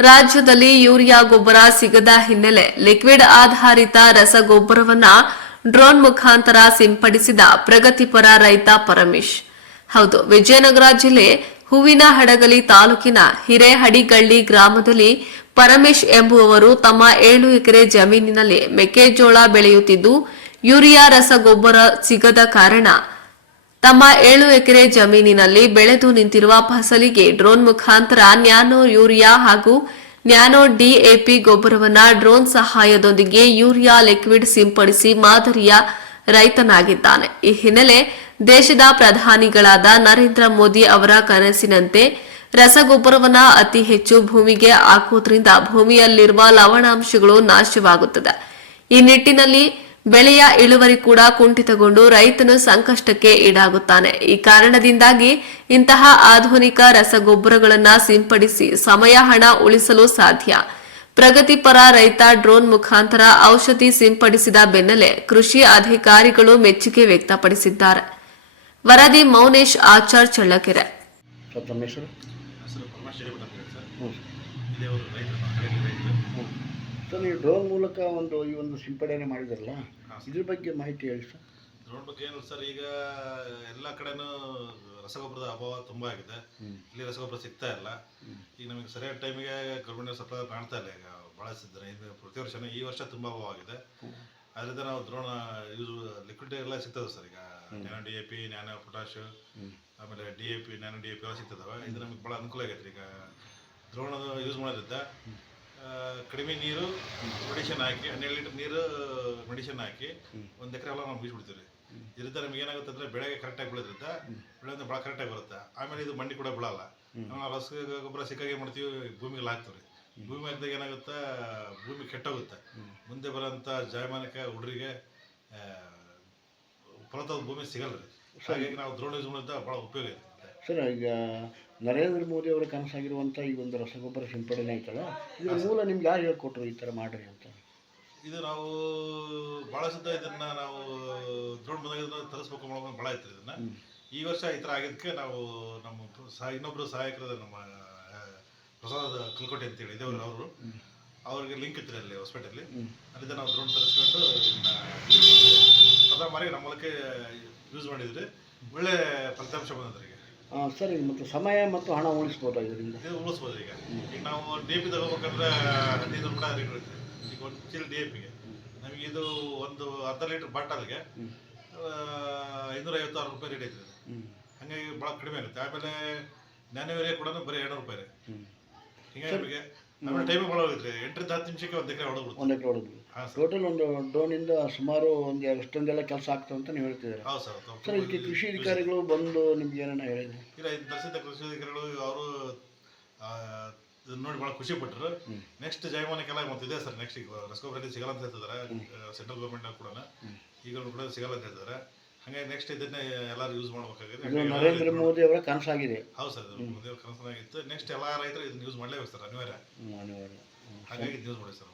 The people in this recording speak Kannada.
ರಾಜ್ಯದಲ್ಲಿ ಯೂರಿಯಾ ಗೊಬ್ಬರ ಸಿಗದ ಹಿನ್ನೆಲೆ ಲಿಕ್ವಿಡ್ ಆಧಾರಿತ ರಸಗೊಬ್ಬರವನ್ನ ಡ್ರೋನ್ ಮುಖಾಂತರ ಸಿಂಪಡಿಸಿದ ಪ್ರಗತಿಪರ ರೈತ ಪರಮೇಶ್. ಹೌದು, ವಿಜಯನಗರ ಜಿಲ್ಲೆ ಹೂವಿನ ಹಡಗಲಿ ತಾಲೂಕಿನ ಹಿರೇಹಡಿಗಳ್ಳಿ ಗ್ರಾಮದಲ್ಲಿ ಪರಮೇಶ್ ಎಂಬುವವರು ತಮ್ಮ ಏಳು ಎಕರೆ ಜಮೀನಿನಲ್ಲಿ ಮೆಕ್ಕೆಜೋಳ ಬೆಳೆಯುತ್ತಿದ್ದು, ಯೂರಿಯಾ ರಸಗೊಬ್ಬರ ಸಿಗದ ಕಾರಣ ತಮ್ಮ ಏಳು ಎಕರೆ ಜಮೀನಿನಲ್ಲಿ ಬೆಳೆದು ನಿಂತಿರುವ ಫಸಲಿಗೆ ಡ್ರೋನ್ ಮುಖಾಂತರ ನ್ಯಾನೋ ಯೂರಿಯಾ ಹಾಗೂ ನ್ಯಾನೋ ಡಿಎಪಿ ಗೊಬ್ಬರವನ್ನ ಡ್ರೋನ್ ಸಹಾಯದೊಂದಿಗೆ ಯೂರಿಯಾ ಲಿಕ್ವಿಡ್ ಸಿಂಪಡಿಸಿ ಮಾದರಿಯ ರೈತನಾಗಿದ್ದಾನೆ. ಈ ಹಿನ್ನೆಲೆ ದೇಶದ ಪ್ರಧಾನಿಗಳಾದ ನರೇಂದ್ರ ಮೋದಿ ಅವರ ಕನಸಿನಂತೆ ರಸಗೊಬ್ಬರವನ್ನ ಅತಿ ಹೆಚ್ಚು ಭೂಮಿಗೆ ಹಾಕುವುದರಿಂದ ಭೂಮಿಯಲ್ಲಿರುವ ಲವಣಾಂಶಗಳು ನಾಶವಾಗುತ್ತದೆ. ಈ ನಿಟ್ಟಿನಲ್ಲಿ ಬೆಳೆಯ ಇಳುವರಿ ಕೂಡ ಕುಂಠಿತಗೊಂಡು ರೈತನು ಸಂಕಷ್ಟಕ್ಕೆ ಈಡಾಗುತ್ತಾನೆ. ಈ ಕಾರಣದಿಂದಾಗಿ ಇಂತಹ ಆಧುನಿಕ ರಸಗೊಬ್ಬರಗಳನ್ನು ಸಿಂಪಡಿಸಿ ಸಮಯ ಹಣ ಉಳಿಸಲು ಸಾಧ್ಯ. ಪ್ರಗತಿಪರ ರೈತ ಡ್ರೋನ್ ಮುಖಾಂತರ ಔಷಧಿ ಸಿಂಪಡಿಸಿದ ಬೆನ್ನಲ್ಲೇ ಕೃಷಿ ಅಧಿಕಾರಿಗಳು ಮೆಚ್ಚುಗೆ ವ್ಯಕ್ತಪಡಿಸಿದ್ದಾರೆ. ವರದಿ ಮೌನೇಶ್ ಆಚಾರ್ ಚಳ್ಳಕೆರೆ. ಸರ್ ನೀವು ಡ್ರೋನ್ ಮೂಲಕ ಒಂದು ಈ ಒಂದು ಸಿಂಪಡಣೆ ಮಾಡಿದ್ರಲ್ಲ ಇದ್ರ ಬಗ್ಗೆ ಮಾಹಿತಿ ಹೇಳಿ ಸರ್. ಡ್ರೋನ್ ಬಗ್ಗೆ ಏನು ಸರ್ ಈಗ ಎಲ್ಲ ಕಡೆನೂ ರಸಗೊಬ್ಬರದ ಅಭಾವ ತುಂಬ ಆಗಿದೆ. ಇಲ್ಲಿ ರಸಗೊಬ್ಬರ ಸಿಗ್ತಾ ಇಲ್ಲ. ಈಗ ನಮಗೆ ಸರಿಯಾದ ಟೈಮಿಗೆ ಗೌರ್ಮೆಂಟ್ ಸಪ್ಲೈ ಕಾಣ್ತಾ ಇಲ್ಲ. ಈಗ ಬಳಸಿದ್ದಾರೆ ಇದು ಪ್ರತಿ ವರ್ಷನೂ ಈ ವರ್ಷ ತುಂಬ ಅಭಾವ ಆಗಿದೆ. ಅದರಿಂದ ನಾವು ದ್ರೋಣ ಯೂಸ್ ಲಿಕ್ವಿಡ್ ಎಲ್ಲ ಸಿಗ್ತದೆ ಸರ್. ಈಗ nano D A P nano potash ಆಮೇಲೆ D A P nano D A P ಎಲ್ಲ ಸಿಗ್ತದೆ ಇದು ನಮಗೆ ಭಾಳ ಅನುಕೂಲ ಆಗೈತೆ. ಈಗ ದ್ರೋಣ ಯೂಸ್ ಮಾಡೋದ್ರಿಂದ ಕಡಿಮೆ ನೀರು ಮೆಡಿಸಿನ್ ಹಾಕಿ, ಹನ್ನೆರಡು ಲೀಟರ್ ನೀರು ಮೆಡಿಸಿನ್ ಹಾಕಿ ಒಂದು ಎಕರೆ ಹೊಲ ನಾವು ಬೀಸ್ಬಿಡ್ತೀವಿ. ಇದರಿಂದ ನಮ್ಗೆ ಏನಾಗುತ್ತೆ ಅಂದ್ರೆ ಬೆಳೆಗೆ ಕರೆಕ್ಟಾಗಿ ಬೆಳೆದ್ರಿಂದ ಬೆಳೆ ಅಂದ್ರೆ ಭಾಳ ಕರೆಕ್ಟಾಗಿ ಬರುತ್ತೆ. ಆಮೇಲೆ ಇದು ಮಂಡಿ ಕೂಡ ಬಿಡಲ್ಲ ನಾವು ರಸ, ಗೊಬ್ಬರ ಸಿಕ್ಕಾಗ ಮಾಡ್ತೀವಿ, ಭೂಮಿಗೆ ಹಾಕ್ತೀವಿ ಭೂಮಿ ಹಾಕಿದಾಗ ಏನಾಗುತ್ತೆ, ಭೂಮಿ ಕೆಟ್ಟೋಗುತ್ತೆ. ಮುಂದೆ ಬರೋಂಥ ಜಾಯಮಾನಕ್ಕೆ ಹುಡುಗರಿಗೆ ಫಲತಾದ ಭೂಮಿ ಸಿಗಲ್ಲ ರೀ ಹಾಗಾಗಿ ನಾವು ದ್ರೋಣ ಯೂಸ್ ಭಾಳ ಉಪಯೋಗ ಇದೆ ಸರ್, ಈಗ ನರೇಂದ್ರ ಮೋದಿ ಅವರ ಕನಸಾಗಿರುವಂಥ ಈ ಒಂದು ರಸಗೊಬ್ಬರ ಸಿಂಪಡಣೆ ಐತಲ್ಲ ಇದ್ರ ಮೂಲ ನಿಮ್ಗೆ ಯಾರು ಹೇಳ್ಕೊಟ್ರು ಈ ಥರ ಮಾಡ್ರಿ ಅಂತ? ಇದು ನಾವು ಭಾಳ ಸದ್ದ ಇದನ್ನ ನಾವು ದೃಢ ಬಂದಾಗ ಇದನ್ನ ತರಿಸ್ಬೇಕು ಮಾಡೋದು ಭಾಳ ಇತ್ತು ಇದನ್ನ. ಈ ವರ್ಷ ಈ ಥರ ಆಗಿದ್ದಕ್ಕೆ ನಾವು ನಮ್ಮ ಸಹ ಇನ್ನೊಬ್ಬರು ಸಹಾಯಕರಾದ ನಮ್ಮ ಪ್ರಸಾದ ಕಲ್ಕೋಟೆ ಅಂತೇಳಿ ಇದೇವ್ರು ಅವರು. ಅವ್ರಿಗೆ ಲಿಂಕ್ ಇತ್ತು ಅಲ್ಲಿ ಹಾಸ್ಪಿಟಲ್ಲಿ ಅಲ್ಲಿಂದ ನಾವು ದೃಢ ತರಿಸ್ಕೊಂಡು ಪ್ರಥಮ ಬಾರಿಗೆ ನಮ್ಮ ಮೂಲಕ ಯೂಸ್ ಮಾಡಿದ್ರಿ ಒಳ್ಳೆ ಫಲಿತಾಂಶ ಬಂದದ್ರಿ ಈಗ ಹಾಂ ಸರ್ ಮತ್ತು ಸಮಯ ಮತ್ತು ಹಣ ಉಳಿಸ್ಬೋದು ಇದರಿಂದ? ಇದು ಉಳಿಸ್ಬೋದು ಈಗ. ಈಗ ನಾವು ಡಿ ಪಿ ತಗೋಬೇಕಂದ್ರೆ ಹದಿನೈದು ರೂಪಾಯಿ ರೇಟ್ ಇರುತ್ತೆ. ಈಗ ಒಂದು ಚೀಲ ಡಿ ಪಿಗೆ ನಮಗೆ ಇದು ಒಂದು ಅರ್ಧ ಲೀಟ್ರ್ ಬಾಟಲ್ಗೆ ಐನೂರ ಆರು ರೂಪಾಯಿ ರೇಟ್ ಐತೆ ಹಂಗಾಗಿ ಭಾಳ ಕಡಿಮೆ ಆಗುತ್ತೆ ಆಮೇಲೆ ನ್ಯಾನೋ ಯೂರಿಯಾ ಕೂಡ ಬರೀ ಎರಡು ರೂಪಾಯಿ ಹಿಂಗಾಗಿ ನಮಗೆ ಆಮೇಲೆ ಟೈಮಿಗೆ ಎಂಟರಿಂದ ಹತ್ತು ನಿಮಿಷಕ್ಕೆ ಒಂದು ಎಕರೆ ಇಂದ ಒಂದು ಎಕರೆ ಹೊಡೆದ್ವಿ ಹಾಂ ಸರ್. ಟೋಟಲ್ ಒಂದು ಡ್ರೋನಿಂದ ಸುಮಾರು ಒಂದು ಎಷ್ಟೊಂದೆಲ್ಲ ಕೆಲಸ ಆಗ್ತದೆ ಅಂತ ನೀವು ಹೇಳ್ತಿದ್ದೀರಾ? ಹೌದು ಸರ್ ಸರ್ ಇದಕ್ಕೆ ಕೃಷಿ ಅಧಿಕಾರಿಗಳು ಬಂದು ನಿಮ್ಗೆ ಏನನ್ನ ಹೇಳಿದ್ರು? ಇಲ್ಲ ಇದು ದರ್ಶಿತ ಕೃಷಿ ಅಧಿಕಾರಿಗಳು ಅವರು ನೋಡಿ ಭಾಳ ಖುಷಿ ಪಟ್ಟರು ನೆಕ್ಸ್ಟ್ ಜಯಮಾನಕ್ಕೆಲ್ಲ ಮತ್ತಿದೆ ಇದೆ ಸರ್ ನೆಕ್ಸ್ಟ್ ಈಗ ರಸಗೊಬ್ಬರ ಸಿಗಲ್ಲ ಅಂತ ಹೇಳ್ತಿದ್ದಾರೆ. ಸೆಂಟ್ರಲ್ ಗೌರ್ಮೆಂಟ್ ಕೂಡ ಈಗಲೂ ಕೂಡ ಸಿಗಲ್ಲ ಅಂತ ಹೇಳ್ತಿದ್ದಾರೆ. ಹಾಗಾಗಿ ನೆಕ್ಸ್ಟ್ ಇದನ್ನೇ ಎಲ್ಲರೂ ಯೂಸ್ ಮಾಡ್ಬೇಕಾಗಿದೆ ನರೇಂದ್ರ ಮೋದಿ ಅವರ ಕನಸಾಗಿದೆ ಹೌದು ಸರ್ ಮೋದಿ ಅವರ ಕನಸಾಗಿತ್ತು ನೆಕ್ಸ್ಟ್ ಎಲ್ಲ ರೈತರು ಇದನ್ನ ಯೂಸ್ ಮಾಡಲೇಬೇಕು ಸರ್ ಅನಿವಾರ್ಯ. ಹಾಗಾಗಿ ಯೂಸ್ ಮಾಡಿ ಸರ್